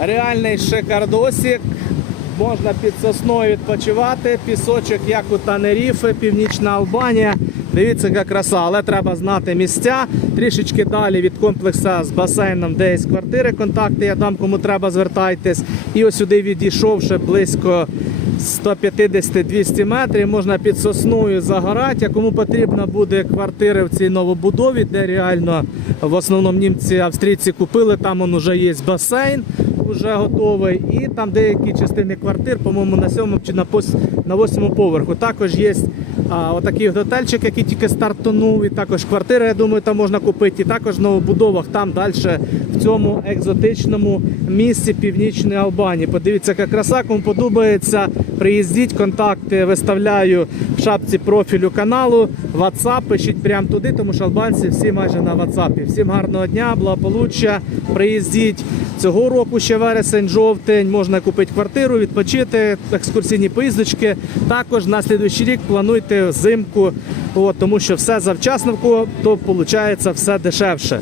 Реальний шикардосик. Можна під сосною відпочивати. Пісочок, як у Танеріфи, Північна Албанія. Дивіться, яка краса, але треба знати місця. Трішечки далі від комплексу з басейном, де є квартири, контакти я дам, кому треба, звертайтесь. І ось сюди відійшовши близько 150-200 метрів, можна під сосною загорати. А кому потрібна буде квартири в цій новобудові, де реально в основному німці австрійці купили, там он вже є басейн вже готовий. І там деякі частини квартир, по-моєму, на сьомому чи на восьмому поверху. Також є а, отакий готельчик, який тільки стартанув, і також квартири, я думаю, там можна купити. І також в новобудовах там далі в цьому екзотичному місці Північної Албанії. Подивіться, яка краса, кому подобається. Приїздіть, контакти виставляю в шапці профілю каналу. WhatsApp, пишіть прямо туди, тому що албанці всі майже на WhatsApp. Всім гарного дня, благополуччя. Приїздіть цього року ще вересень, жовтень. Можна купити квартиру, відпочити, екскурсійні поїздочки. Також на слідуючий рік плануйте взимку, от, тому що все завчасно, то виходить все дешевше.